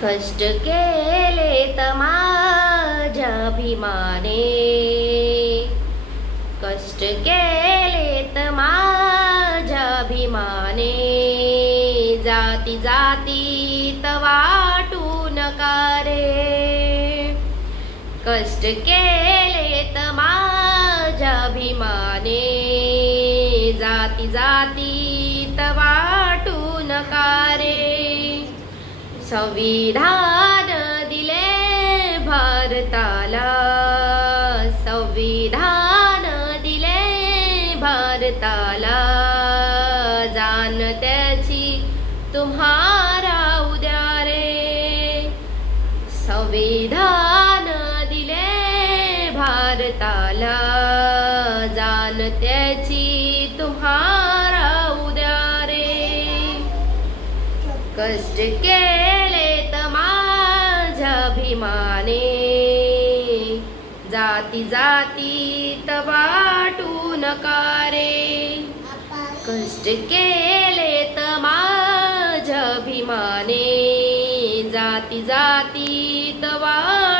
कष्ट केले तर माझ्या अभिमाने, कष्ट केले तर माझ्या अभिमाने, जाती जातीत वाटू नका रे. कष्ट केले तर माझ्या अभिमाने, जाती जातीत वाटू नका रे. संविधान दिले भारताला, संविधान दिले भारताला, जाण त्याची तुम्हारा उद्या रे. संविधान दिले भारताला, जाण त्याची तुम्हारा उद्या रे. कष्ट केले तर माझ्या अभिमाने, जाती जातीत वाटू नका रे. कष्ट केले तर माझ्या अभिमाने, जाती जातीत वाटू